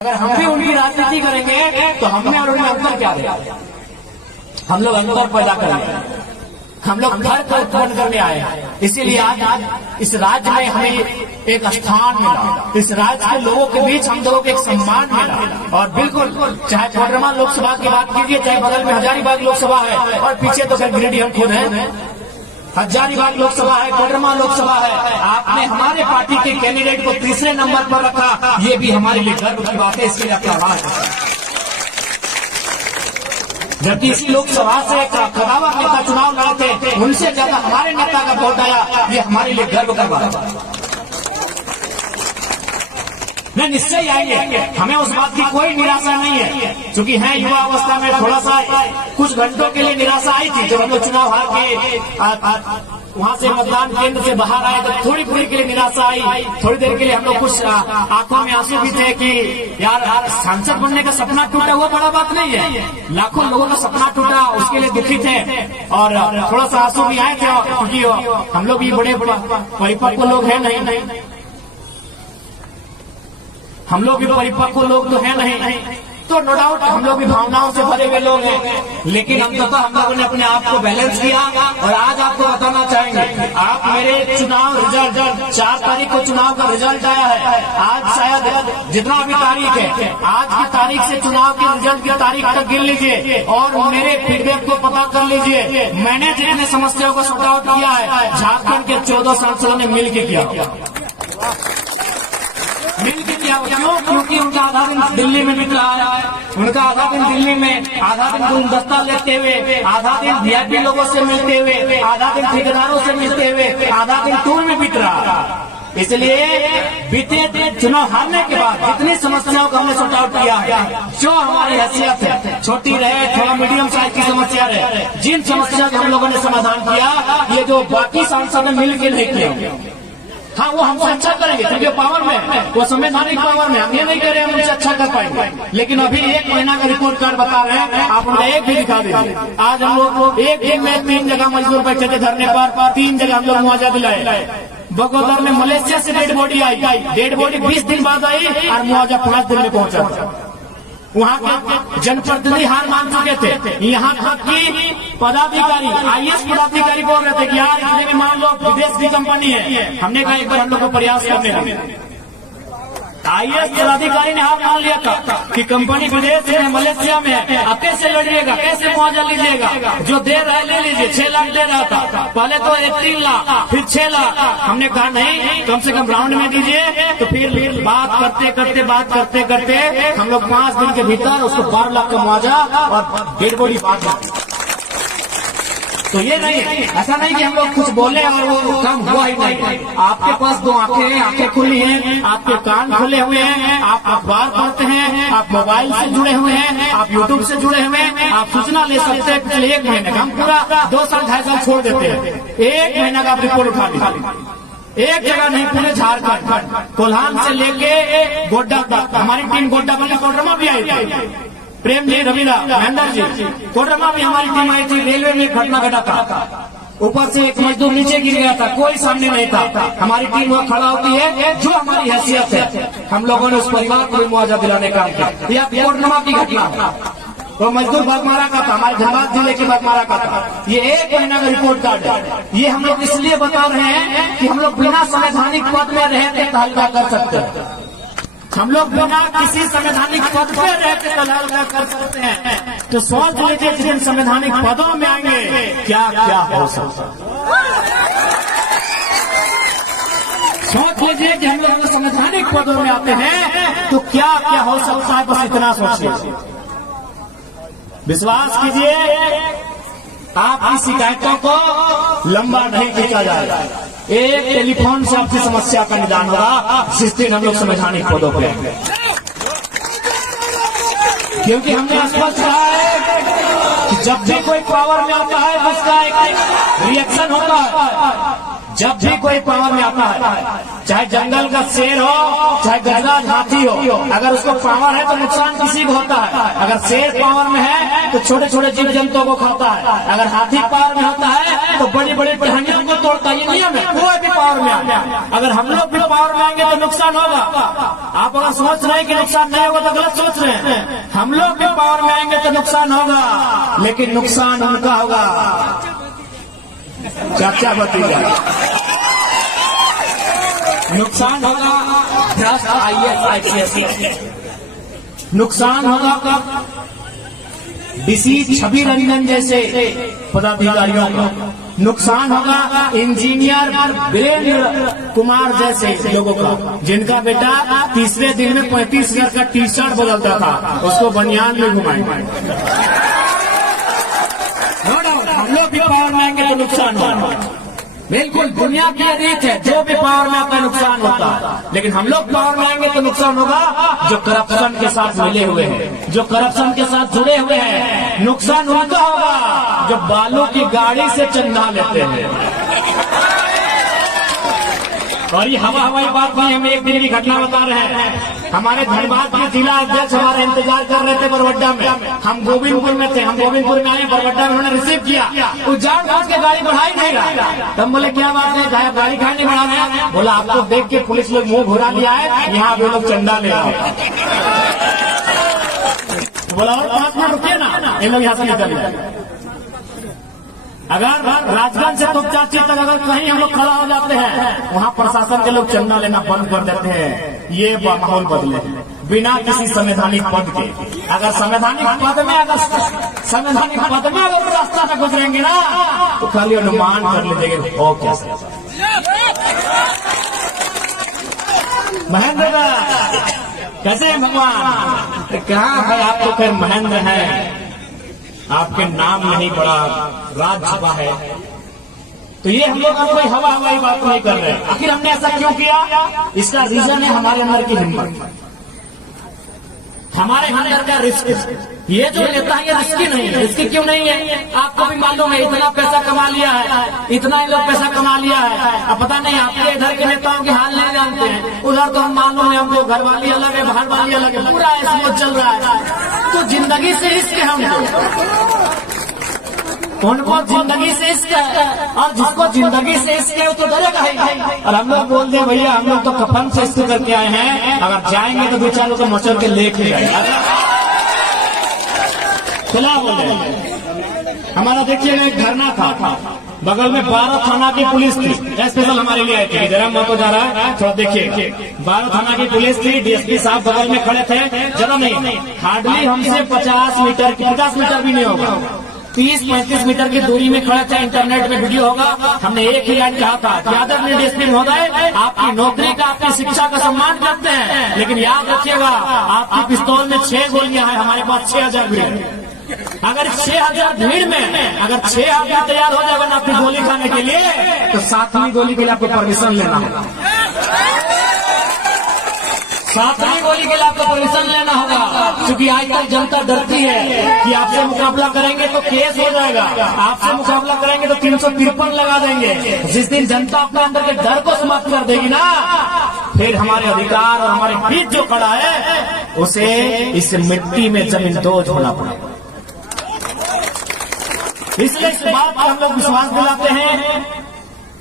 अगर हम भी उनकी राजनीति करेंगे तो हमने और उनमें अंतर क्या है? हम लोग अंतर पैदा करेंगे, हम लोग घर को उत्पन्न करने आए हैं। इसीलिए आज इस राज्य में हमें एक स्थान मिला, इस राज्य के लोगों के बीच हम लोगों को एक सम्मान मिला। और बिल्कुल चाहे कोडरमा लोकसभा की बात कीजिए, चाहे बगल में हजारीबाग लोकसभा है और पीछे तो खैर गिरिडीह हम खुद हैं, हजारीबाग लोकसभा है, कोडरमा लोकसभा है। आपने हमारे पार्टी के कैंडिडेट को तीसरे नंबर पर रखा, ये भी हमारे लिए गर्व की बात है। इसके लिए आपका आभार है। जबकि इसी लोकसभा से कदावर नेता चुनाव लड़ते, उनसे ज्यादा हमारे नेता का वोट आया, ये हमारे लिए गर्व का बात है। नहीं, निश्चय आएंगे, हमें उस बात की कोई निराशा नहीं है। क्योंकि है युवा अवस्था में थोड़ा सा कुछ घंटों के लिए निराशा आई थी जब हम लोग चुनाव हार के वहां से मतदान केंद्र से बाहर आए, तो थोड़ी देर के लिए निराशा आई। थोड़ी देर के लिए हम लोग कुछ आंखों में आंसू भी थे कि यार सांसद बनने का सपना टूटा, वो बड़ा बात नहीं है। लाखों लोगों का सपना टूटा, उसके लिए दुखी थे और थोड़ा सा आंसू भी आए थे, क्योंकि हम लोग भी बड़े परिपक्व लोग हैं नहीं, हम लोग भी परिपक्व लोग तो है नहीं, तो नो डाउट हम लोग भी भावनाओं से भरे हुए लोग हैं। लेकिन अंततः हम लोगों ने अपने आप को बैलेंस किया और आज आपको बताना चाहेंगे, आप मेरे चुनाव रिजल्ट 4 तारीख को चुनाव का रिजल्ट आया है। आज शायद जितना भी तारीख है, आज की तारीख से चुनाव के रिजल्ट की तारीख तक गिन लीजिए और मेरे फीडबैक को पता कर लीजिए। मैंने जितने समस्याओं को सॉर्ट आउट किया है, झारखंड के 14 सांसदों ने मिलकर किया। मिलकर क्या? क्योंकि उनका आधा दिन दिल्ली में बीत रहा है, उनका आधा दिन दिल्ली में, आधा दिन गुलदस्ता लेते हुए, आधा दिन वीआईपी लोगों से मिलते हुए, आधा दिन ठेकेदारों से मिलते हुए, आधा दिन टूर में बीत रहा है। इसलिए बीते चुनाव हारने के बाद जितनी समस्याओं का हमने सॉर्ट आउट किया है, जो हमारी हैसियत है, छोटी रहे थोड़ा मीडियम साइज की समस्या रहे, जिन समस्या का हम लोगों ने समाधान किया, ये जो बाकी सांसद ने मिलकर नहीं किया, हाँ वो हमसे अच्छा करेंगे क्योंकि पावर में, वो संवैधानिक पावर में, हम ये नहीं कह रहे हम उनसे अच्छा कर पाएंगे। लेकिन अभी 1 महीना का रिपोर्ट कार्ड बता रहे हैं, आप उन्हें एक भी दिखा दीजिए। आज हम लोग एक दिन में 3 जगह मजदूर बैठे थे धरने पर, 3 जगह हम लोग मुआवजा दिलाए। बगोदर में मलेशिया से डेड बॉडी आई, डेड बॉडी 20 दिन बाद आई और मुआवजा 5 दिन में पहुंचा। वहाँ के जनप्रतिनिधि हार मान चुके थे, यहाँ तक कि पदाधिकारी आईएएस पदाधिकारी बोल रहे थे कि यार इतने भी मान लो विदेश की कंपनी है। हमने कहा एक बार हम लोग को प्रयास करने लगे। आईएएस पदाधिकारी ने हार मान लिया था कि कंपनी विदेश में, मलेशिया में है, अब कैसे लड़िएगा, कैसे मुआवजा लीजिएगा? जो दे रहा है ले लीजिए। 6 लाख दे रहा था, पहले तो 3 लाख फिर 6 लाख। हमने कहा नहीं, कम से कम राउंड में दीजिए। तो फिर बात करते करते हम लोग 5 दिन के भीतर उसको 12 लाख का मुआवजा और डेड बॉडी बात। तो ये नहीं, ऐसा नहीं कि हम लोग कुछ बोले और वो काम हुआ ही नहीं। आपके पास 2 आंखें हैं, आंखें खुली हैं, आपके कान खुले हुए हैं, आप अखबार पढ़ते हैं, आप मोबाइल से जुड़े हुए हैं, आप यूट्यूब से जुड़े हुए हैं, आप सूचना ले सकते हैं। पिछले 1 महीने का हम पूरा 2 साल 2.5 साल छोड़ देते हैं, 1 महीना का आप रिपोर्ट उठा लीजिए। एक जगह नहीं, पूरे झारखंड कोल्हान से लेके गोड्डा तक हमारी टीम गोड्डा बल्कि कोडरमा भी आई थी। प्रेम जी, रविदा, महेंद्र जी, कोडरमा भी हमारी टीम आई थी। रेलवे में घटना घटा था, ऊपर से एक मजदूर नीचे गिर गया था, कोई सामने नहीं था। हमारी टीम वहाँ खड़ा होती है, जो हमारी हैसियत है हम लोगों ने उस परिवार को भी मुआवजा दिलाने का किया। यह कोडरमा की घटना है, वो मजदूर बागमारा का था, हमारे धनबाद जिले के बागमारा का था। ये 1 महीना का रिपोर्ट कार्ड है। ये हम लोग इसलिए बता रहे हैं कि हम लोग बिना संवैधानिक पद में रहते तहलका कर सकते हैं। हम लोग बिना किसी संवैधानिक पद पे रहते तहलका कर सकते हैं। तो सोच लीजिए जिन संवैधानिक पदों में आएंगे क्या क्या हो सकता है। सोच लीजिए कि हम लोग संवैधानिक पदों में आते हैं तो क्या क्या हो सकता है, बस इतना सोचिए। विश्वास कीजिए, आपकी शिकायतों को लंबा नहीं खींचा जाएगा। एक टेलीफोन से आपकी समस्या का निदान होगा जिस दिन हम लोग संवैधानिक पदों पे आएंगे। क्योंकि हमने स्पष्ट कहा है कि जब भी कोई पावर में आता है तो उसका एक रिएक्शन होता है। जब भी कोई पावर में आता है, चाहे जंगल का शेर हो, चाहे गजराज हाथी हो, अगर उसको पावर है तो नुकसान किसी को होता है। अगर शेर पावर में है तो छोटे छोटे जीव जंतुओं को खाता है, अगर हाथी पावर में होता है तो बड़ी बड़ी टहनियों को तोड़ता है। ये नियम है, कोई भी पावर में आए। अगर हम लोग भी पावर में आएंगे तो नुकसान होगा। आप अगर सोच रहे हैं कि नुकसान नहीं होगा तो गलत सोच रहे हैं। हम लोग भी पावर में आएंगे तो नुकसान होगा, लेकिन नुकसान उनका होगा चाचा भतीजा। नुकसान होगा भ्रष्ट IAS IPS, नुकसान होगा कब डीसी छवि रंजन जैसे पदाधिकारियों को, नुकसान होगा इंजीनियर वीरेंद्र कुमार जैसे लोगों का, जिनका बेटा तीसरे दिन में 35,000 का टी शर्ट बदलता था, उसको बनियान में घुमाएंगे। हम लोग भी पावर में आएंगे तो नुकसान होगा, बिल्कुल दुनिया की रीत है। जो भी पावर में आता है नुकसान होता है, लेकिन हम लोग पावर में आएंगे तो नुकसान होगा जो करप्शन के साथ मिले हुए हैं, जो करप्शन के साथ जुड़े हुए हैं। नुकसान उनका होगा जो बालू की गाड़ी से चंदा लेते हैं। और ये हवाई बात नहीं, हम एक दिन की घटना बता रहे हैं। हमारे धनबाद के जिला अध्यक्ष हमारे इंतजार कर रहे थे बरवड्डा में, हम गोविंदपुर में थे। हम गोविंदपुर में आए, बरवड्डा में उन्होंने रिसीव किया, वो जान बूझ के गाड़ी बढ़ाई नहीं रहा। तब बोले क्या बात है, चाहे गाड़ी खाए नहीं बढ़ा रहे हैं। बोला आपको देख के पुलिस लोग मुंह घुरा लिया है, यहाँ वे लोग चंदा ले रहे हैं। बोला और 5 मिनट रुकिए ना, ये लोग यहाँ से निकल जाए। अगर राजगंज से तोपचाची तक अगर कहीं हम लोग खड़ा हो जाते हैं, वहाँ प्रशासन के लोग चंदा लेना बंद कर देते हैं। ये माहौल बदले बिना किसी संवैधानिक पद के। अगर संवैधानिक पद में अगर रास्ता से गुजरेंगे ना तो खाली अनुमान कर लीजिएगा हो कैसे। महेंद्र कैसे हैं भगवान? कहाँ है आप? तो फिर महेंद्र हैं, आपके नाम नहीं पड़ा, राज्यसभा है। तो ये हम लोग कोई हवाई बात नहीं कर रहे। आखिर हमने ऐसा क्यों किया? इसका रीजन है हमारे अंदर की हिम्मत, हमारे अंदर का रिस्क। ये जो नेता है ये रिस्की नहीं है। रिस्की क्यों नहीं है? आपको भी मालूम है, इतना पैसा कमा लिया है, इतना ही लोग पैसा कमा लिया है। अब पता नहीं आपके इधर के नेताओं के हाल नहीं जानते हैं, उधर तो हम मालूम है, हमको घर वाली अलग है, बाहर वाली अलग है, पूरा ऐसा चल रहा है। तो जिंदगी से रिस्क है उनको जिंदगी से इश्क है, और जिसको जिंदगी से इश्क है वो तो डरेगा ही। और हम लोग बोलते हैं भैया हम लोग तो कफन से इश्क करके आए हैं, अगर जाएंगे तो 2 4 लोग मचल के लेके जाएंगे। चला बोले हमारा देखिए एक धरना था, बगल में 12 थाना की पुलिस थी, स्पेशल हमारे लिए आई थी। जरा मौका जा रहा है थोड़ा देखिए, 12 थाना की पुलिस थी, डीएसपी साहब बगल में खड़े थे। जरा नहीं, हार्डली हमसे 50 मीटर भी नहीं होगा, 30-35 मीटर की दूरी में खड़ा था। इंटरनेट में वीडियो होगा। हमने एक ही लाइन कहा था कि आदरणीय डीएसपी महोदय, आपकी नौकरी का, आपकी शिक्षा का सम्मान करते हैं, लेकिन याद रखिएगा आपकी पिस्तौल में 6 गोलियां हैं, हमारे पास 6000 भीड़। अगर 6000 भीड़ में अगर 6 आदमी तैयार हो जाएगा ना आपकी गोली खाने के लिए, तो 7वीं गोली के लिए आपको परमिशन लेना होगा। 7वीं गोली के लिए आपको परमिशन लेना होगा, क्योंकि आजकल जनता डरती है कि आपसे मुकाबला करेंगे तो केस हो जाएगा, आपसे मुकाबला करेंगे तो 353 लगा देंगे। जिस दिन जनता अपने अंदर के डर को समाप्त कर देगी ना, फिर हमारे अधिकार और हमारे बीच जो खड़ा है उसे इस मिट्टी में जमींदोज होना पड़ेगा। इसलिए इस बात पर हम लोग विश्वास दिलाते हैं